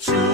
Shoot.